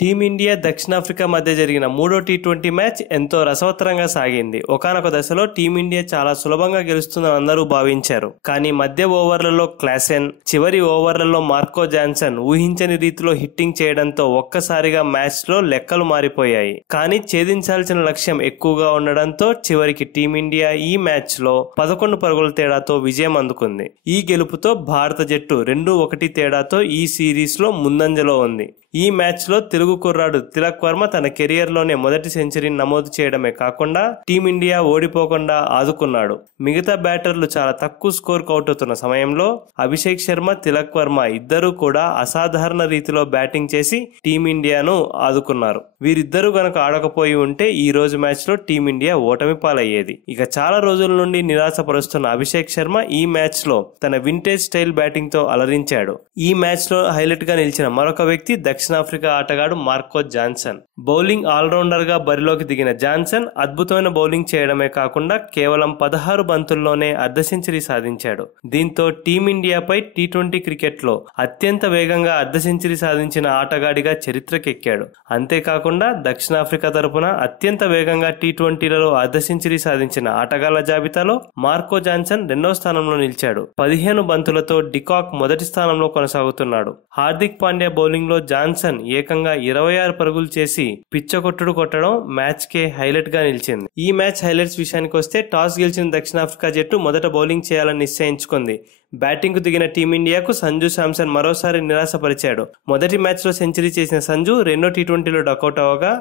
Team India దక్షిణాఫ్రికా మధ్య జరిగిన మూడో టీ20 మ్యాచ్ ఎంతో రసవత్తరంగా సాగింది. ఒకానొక దశలో టీమిండియా చాలా సులభంగా గెలుస్తుందని అందరూ భావించారు. కానీ మధ్య ఓవర్లలో క్లాసెన్, చివరి ఓవర్లలో మార్కో జాన్సన్ ఊహించని రీతిలో హిట్టింగ్ చేయడంతో ఒక్కసారిగా మ్యాచ్ లో లెక్కలు మారిపోయాయి. కానీ ఛేదించాల్సిన లక్ష్యం ఎక్కువగా ఉండడంతో చివరికి టీమిండియా ఈ మ్యాచ్ లో 11 పరుగుల తేడాతో విజయం అందుకుంది. ఈ గెలుపుతో భారత జట్టు 2-1 తేడాతో ఈ సిరీస్ లో ముందంజలో ఉంది. ఈ మ్యాచ్ లో తెలుగు కుర్రాడు తిలక్ వర్మ తన కెరియర్ లోనే మొదటి సెంచరీని నమోదు చేయడమే కాకుండా టీమిండియా ఓడిపోకుండా ఆదుకున్నాడు. మిగతా బ్యాటర్లు చాలా తక్కువ స్కోర్ అవుట్ అవుతున్న సమయంలో అభిషేక్ శర్మ, తిలక్ వర్మ ఇద్దరూ కూడా అసాధారణ రీతిలో బ్యాటింగ్ చేసి టీమిండియాను ఆదుకున్నారు. వీరిద్దరూ గనక ఆడకపోయి ఉంటే ఈ రోజు మ్యాచ్ లో టీమిండియా ఓటమి పాలయ్యేది. ఇక చాలా రోజుల నుండి నిరాశపరుస్తున్న అభిషేక్ శర్మ ఈ మ్యాచ్ లో తన వింటేజ్ స్టైల్ బ్యాటింగ్ తో అలరించాడు. ఈ మ్యాచ్ లో హైలైట్ గా నిలిచిన మరొక వ్యక్తి దక్షిణాఫ్రికా ఆటగాడు మార్కో జాన్సన్. బౌలింగ్ ఆల్రౌండర్ గా బరిలోకి దిగిన జాన్సన్ అద్భుతమైన బౌలింగ్ చేయడమే కాకుండా కేవలం 16 బంతుల్లోనే అర్ధ సెంచరీ సాధించాడు. దీంతో టీమిండియాపై టీ20 క్రికెట్ లో అత్యంత వేగంగా అర్ధ సెంచరీ సాధించిన ఆటగాడిగా చరిత్రకెక్కాడు. అంతేకాకుండా దక్షిణాఫ్రికా తరపున అత్యంత వేగంగా టీ20లలో అర్ధ సెంచరీ సాధించిన ఆటగాళ్ల జాబితాలో మార్కో జాన్సన్ 2వ స్థానంలో నిలిచాడు. 15 బంతులతో డికాక్ మొదటి స్థానంలో కొనసాగుతున్నాడు. హార్దిక్ పాండ్యా బౌలింగ్ లో జాన్సన్ ఏకంగా 26 పరుగులు చేసి పిచ్చకొట్టుడు కొట్టడం మ్యాచ్ కే హైలైట్ గా నిలిచింది. ఈ మ్యాచ్ హైలైట్స్ విషయానికి వస్తే టాస్ గెలిచిన దక్షిణాఫ్రికా జట్టు మొదట బౌలింగ్ చేయాలని నిశ్చయించుకుంది. బ్యాటింగ్ కు దిగిన టీమిండియాకు సంజు శాంసన్ మరోసారి నిరాశపరిచాడు. మొదటి మ్యాచ్ లో సెంచరీ చేసిన సంజు రెండో టీ20లో డకౌట్ అవగా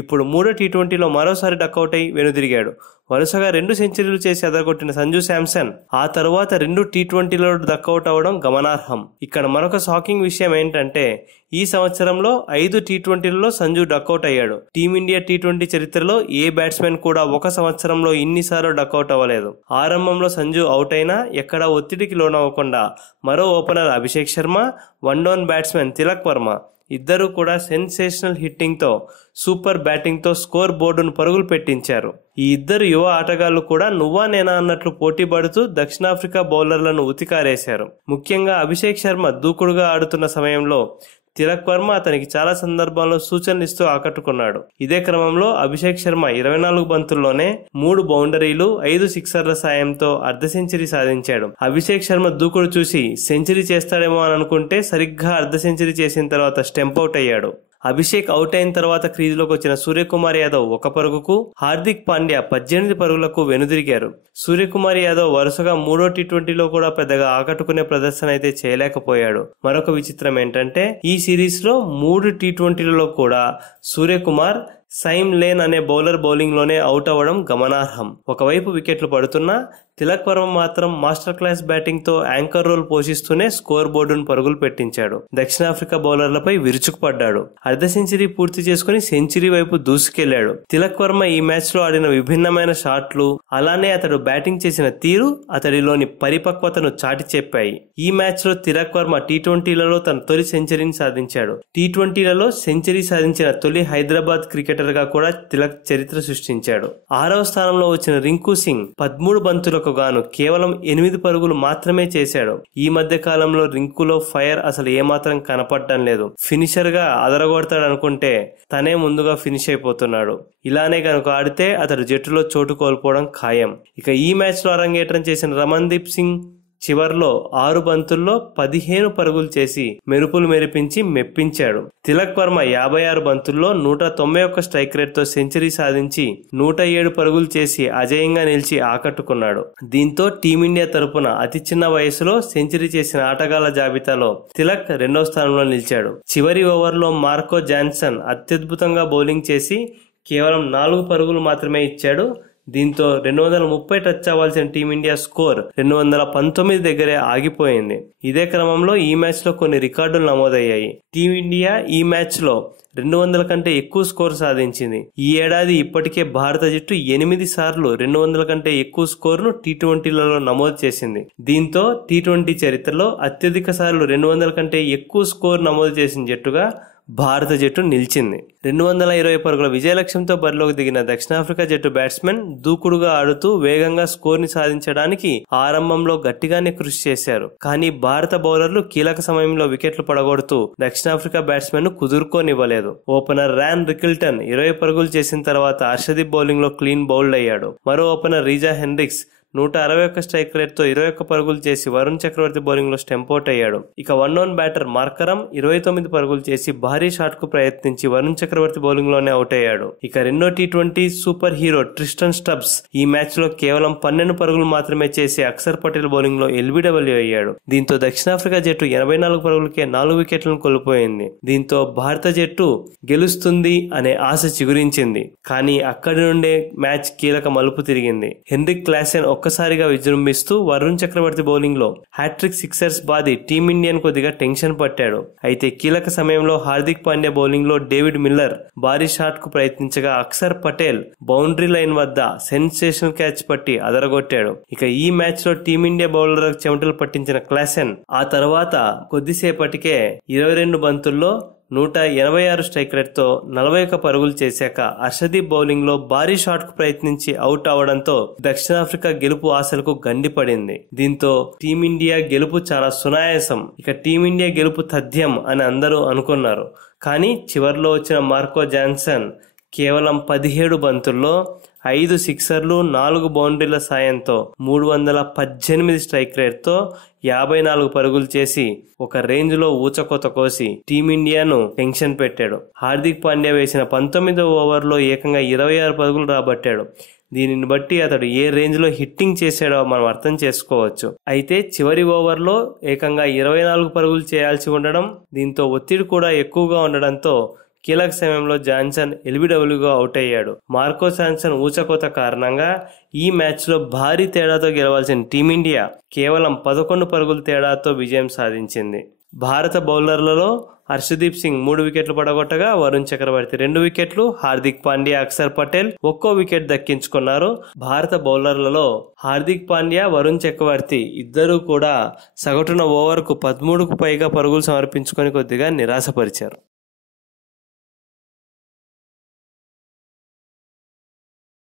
ఇప్పుడు మూడో టీ20లో మరోసారి డకౌట్ అయి వెనుదిరిగాడు. వరుసగా 2 సెంచరీలు చేసి అదరగొట్టిన సంజు శాంసన్ ఆ తరువాత 2 టీ20లలో డకౌట్ అవడం గమనార్హం. ఇక్కడ మరొక షాకింగ్ విషయం ఏంటంటే ఈ సంవత్సరంలో 5 టీ20లలో సంజు డకౌట్ అయ్యాడు. టీమిండియా టీ20 చరిత్రలో ఏ బ్యాట్స్మెన్ కూడా ఒక సంవత్సరంలో ఇన్నిసార్లు డకౌట్ అవ్వలేదు. ఆరంభంలో సంజు అవుట్ అయినా ఎక్కడా ఒత్తిడికి లోనవ్వకుండా మరో opener Abhishek Sharma, one down batsmen Tilak Varma ఇద్దరూ కూడా సెన్సేషనల్ హిట్టింగ్ తో, సూపర్ బ్యాటింగ్ తో స్కోర్ బోర్డును పరుగులు పెట్టించారు. ఈ ఇద్దరు యువ ఆటగాళ్లు కూడా నువ్వా నేనా అన్నట్లు పోటీ పడుతూ దక్షిణాఫ్రికా బౌలర్లను ఉతికారేశారు. ముఖ్యంగా అభిషేక్ శర్మ దూకుడుగా ఆడుతున్న సమయంలో తిలక్ వర్మ అతనికి చాలా సందర్భాల్లో సూచనలు ఇస్తూ ఆకట్టుకున్నాడు. ఇదే క్రమంలో అభిషేక్ శర్మ 24 బంతుల్లోనే 3 బౌండరీలు, 5 సిక్సర్ల సాయంతో అర్ధ సెంచరీ సాధించాడు. అభిషేక్ శర్మ దూకుడు చూసి సెంచరీ చేస్తాడేమో అని అనుకుంటే సరిగ్గా అర్ధ సెంచరీ చేసిన తర్వాత స్టెంప్ అవుట్ అయ్యాడు. అభిషేక్ అవుట్ అయిన తర్వాత క్రీజులోకి వచ్చిన సూర్యకుమార్ యాదవ్ 1 పరుగుకు, హార్దిక్ పాండ్యా 18 పరుగులకు వెనుదిరిగారు. సూర్యకుమార్ యాదవ్ వరుసగా మూడో టీ20లో కూడా పెద్దగా ఆకట్టుకునే ప్రదర్శన అయితే చేయలేకపోయాడు. మరొక విచిత్రం ఏంటంటే ఈ సిరీస్ లో 3 టీ20లలో కూడా సూర్యకుమార్ సైమ్ లేన్ అనే బౌలర్ బౌలింగ్ లోనే అవుట్ అవ్వడం గమనార్హం. ఒకవైపు వికెట్లు పడుతున్నా తిలక్ వర్మ మాత్రం మాస్టర్ క్లాస్ బ్యాటింగ్ తో యాంకర్ రోల్ పోషిస్తూనే స్కోర్ బోర్డును పరుగులు పెట్టించాడు. దక్షిణాఫ్రికా బౌలర్లపై విరుచుకుపడ్డాడు. అర్ధ సెంచరీ పూర్తి చేసుకుని సెంచరీ వైపు దూసుకెళ్లాడు. తిలక్ వర్మ ఈ మ్యాచ్ లో ఆడిన విభిన్నమైన షాట్లు, అలానే అతడు బ్యాటింగ్ చేసిన తీరు అతడిలోని పరిపక్వతను చాటి చెప్పాయి. ఈ మ్యాచ్ లో తిలక్ వర్మ టీ20లలో తన తొలి సెంచరీని సాధించాడు. టీ20లలో సెంచరీ సాధించిన తొలి హైదరాబాద్ క్రికెటర్ గా కూడా తిలక్ చరిత్ర సృష్టించాడు. 6వ స్థానంలో వచ్చిన రింకు సింగ్ 13 బంతులకు గాను కేవలం 8 పరుగులు మాత్రమే చేశాడు. ఈ మధ్య కాలంలో రింకులో ఫైర్ అసలు ఏమాత్రం కనపడడం లేదు. ఫినిషర్ గా అదరగొడతాడనుకుంటే తనే ముందుగా ఫినిష్ అయిపోతున్నాడు. ఇలానే కనుక ఆడితే అతడు జట్టులో చోటు కోల్పోవడం ఖాయం. ఇక ఈ మ్యాచ్ లో అరంగేట్రం చేసిన రమన్దీప్ సింగ్ చివర్లో 6 బంతుల్లో 15 పరుగులు చేసి మెరుపులు మెరిపించి మెప్పించాడు. తిలక్ వర్మ 56 బంతుల్లో 191 స్ట్రైక్ రేట్ తో సెంచరీ సాధించి 107 పరుగులు చేసి అజేయంగా నిలిచి ఆకట్టుకున్నాడు. దీంతో టీమిండియా తరపున అతి చిన్న వయసులో సెంచరీ చేసిన ఆటగాళ్ల జాబితాలో తిలక్ 2వ స్థానంలో నిలిచాడు. చివరి ఓవర్లో మార్కో జాన్సన్ అత్యద్భుతంగా బౌలింగ్ చేసి కేవలం 4 పరుగులు మాత్రమే ఇచ్చాడు. దీంతో 230 టచ్ అవ్వాల్సిన టీమిండియా స్కోర్ 219 దగ్గరే ఆగిపోయింది. ఇదే క్రమంలో ఈ మ్యాచ్ లో కొన్ని రికార్డులు నమోదయ్యాయి. టీమిండియా ఈ మ్యాచ్ లో 200 కంటే ఎక్కువ స్కోర్ సాధించింది. ఈ ఏడాది ఇప్పటికే భారత జట్టు 8 సార్లు 200 కంటే ఎక్కువ స్కోర్ను టీ20లలో నమోదు చేసింది. దీంతో టీ20 చరిత్రలో అత్యధిక సార్లు 200 కంటే ఎక్కువ స్కోర్ నమోదు చేసిన జట్టుగా భారత జట్టు నిలిచింది. 220 పరుగుల విజయ లక్ష్యంతో బరిలోకి దిగిన దక్షిణాఫ్రికా జట్టు బ్యాట్స్మెన్ దూకుడుగా ఆడుతూ వేగంగా స్కోర్ ని సాధించడానికి ఆరంభంలో గట్టిగానే కృషి చేశారు. కానీ భారత బౌలర్లు కీలక సమయంలో వికెట్లు పడగొడుతూ దక్షిణాఫ్రికా బ్యాట్స్మెన్ ను కుదురుకోనివ్వలేదు. ఓపెనర్ ర్యాన్ రికిల్టన్ 20 పరుగులు చేసిన తర్వాత హర్షదీప్ బౌలింగ్ లో క్లీన్ బౌల్డ్ అయ్యాడు. మరో opener Reeza Henriques 161 strike rate తో 21 పరుగులు చేసి వరుణ్ చక్రవర్తి బౌలింగ్ లో స్టెంపౌట్ అయ్యాడు. ఇక వన్ డౌన్ బ్యాటర్ మార్కరం 29 పరుగులు చేసి భారీ షాట్ కు ప్రయత్నించి వరుణ్ చక్రవర్తి బౌలింగ్ లోనే అవుట్ అయ్యాడు. ఇక రెండో T20 super hero Tristan Stubbs ఈ మ్యాచ్ లో కేవలం 12 పరుగులు మాత్రమే చేసి అక్షర్ పటేల్ బౌలింగ్ లో ఎల్బిడబ్ల్యూ అయ్యాడు. దీంతో దక్షిణాఫ్రికా జట్టు 84 పరుగులకే 4 వికెట్లను కోల్పోయింది. దీంతో భారత జట్టు గెలుస్తుంది అనే ఆశ చిగురించింది. కానీ అక్కడి నుండే మ్యాచ్ కీలక మలుపు తిరిగింది. హెన్రిక్ క్లాసెన్ ఒక్కసారిగా విజృంభిస్తూ వరుణ్ చక్రవర్తి బౌలింగ్ లో హ్యాట్రిక్ సిక్సర్స్ బాది టీమిండియన్ కొద్దిగా టెన్షన్ పట్టాడు. అయితే కీలక సమయంలో హార్దిక్ పాండ్యా బౌలింగ్ లో డేవిడ్ మిల్లర్ భారీ షాట్ కు ప్రయత్నించగా అక్షర్ పటేల్ బౌండరీ లైన్ వద్ద సెన్సేషనల్ క్యాచ్ పట్టి అదరగొట్టాడు. ఇక ఈ మ్యాచ్ లో టీమిండియా బౌలర్ చెమటలు పట్టించిన క్లాసెన్ ఆ తర్వాత కొద్దిసేపటికే 22 బంతుల్లో 186 స్ట్రైక్ రేట్ తో 41 పరుగులు చేశాక హర్షదీప్ బౌలింగ్ లో భారీ షాట్ కు ప్రయత్నించి అవుట్ అవడంతో దక్షిణాఫ్రికా గెలుపు ఆశలకు గండిపడింది. దీంతో టీమిండియా గెలుపు చాలా సునాయాసం, ఇక టీమిండియా గెలుపు తథ్యం అని అందరూ అనుకున్నారు. కానీ చివర్లో వచ్చిన మార్కో జాన్సన్ కేవలం 17 బంతుల్లో 5 సిక్సర్లు 4 బౌండరీల సాయంతో 318 స్ట్రైక్ రేట్ తో 54 పరుగులు చేసి ఒక రేంజ్ లో ఊచకోత కోసి టీమిండియాను టెన్షన్ పెట్టాడు. హార్దిక్ పాండ్యా వేసిన 19వ ఓవర్లో ఏకంగా 26 పరుగులు రాబట్టాడు. దీనిని బట్టి అతడు ఏ రేంజ్ లో హిట్టింగ్ చేశాడో మనం అర్థం చేసుకోవచ్చు. అయితే చివరి ఓవర్లో ఏకంగా 24 పరుగులు చేయాల్సి ఉండడం, దీంతో ఒత్తిడి కూడా ఎక్కువగా ఉండడంతో కీలక సమయంలో జాన్సన్ ఎల్బిడబ్ల్యూగా అవుట్ అయ్యాడు. మార్కో జాన్సన్ ఊచకోత కారణంగా ఈ మ్యాచ్ లో భారీ తేడాతో గెలవాల్సిన టీమిండియా కేవలం 11 పరుగుల తేడాతో విజయం సాధించింది. భారత బౌలర్లలో హర్షదీప్ సింగ్ 3 వికెట్లు పడగొట్టగా వరుణ్ చక్రవర్తి 2 వికెట్లు, హార్దిక్ పాండ్యా, అక్షర్ పటేల్ ఒక్కో వికెట్ దక్కించుకున్నారు. భారత బౌలర్లలో హార్దిక్ పాండ్యా, వరుణ్ చక్రవర్తి ఇద్దరూ కూడా సగటున ఓవర్కు 13కు పైగా పరుగులు సమర్పించుకొని కొద్దిగా నిరాశపరిచారు.